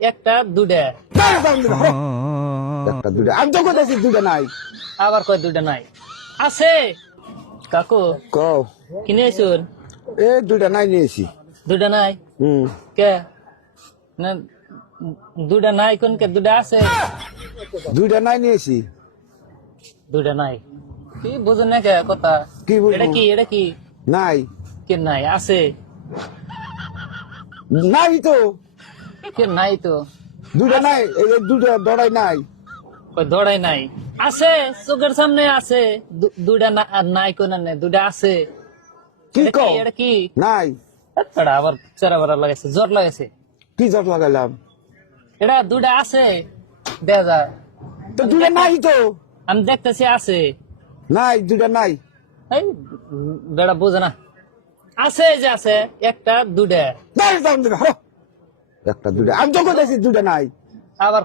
একটা দুটা একটা দুটা আমি তো কোথাছি দুটা নাই আবার কয় দুটা নাই আছে কাকু কও কিনে আইসুন এ দুটা নাই নিয়েছি দুটা নাই কে না দুটা নাই কোন কে দুটা আছে দুইটা নাই নিয়েছি দুটা নাই কি বুঝেন না কে কথা কি বুঝবো? এটা কি নাই কে নাই আছে নাই তো কে নাই তো দুটা নাই এই যে দুটা দড়াই নাই কই দৌড়াই নাই আছে চোখের সামনে আছে দুটা নাই কোন নাই দুটা আছে কি কও এটা কি নাই তাছাড়া আবার চেরা বেড়া লাগাইছে জ্বর লাগাইছে কি জট লাগাইলাম এটা দুটা আছে দেখা যায় তো দুটা নাই তো আমি দেখতেছি আছে নাই দুটা নাই এই বেড়া বোঝে না আছে যে আছে একটা দুটা নাই একটা দুটা আমি তো কোথাছি দুটা নাই আবার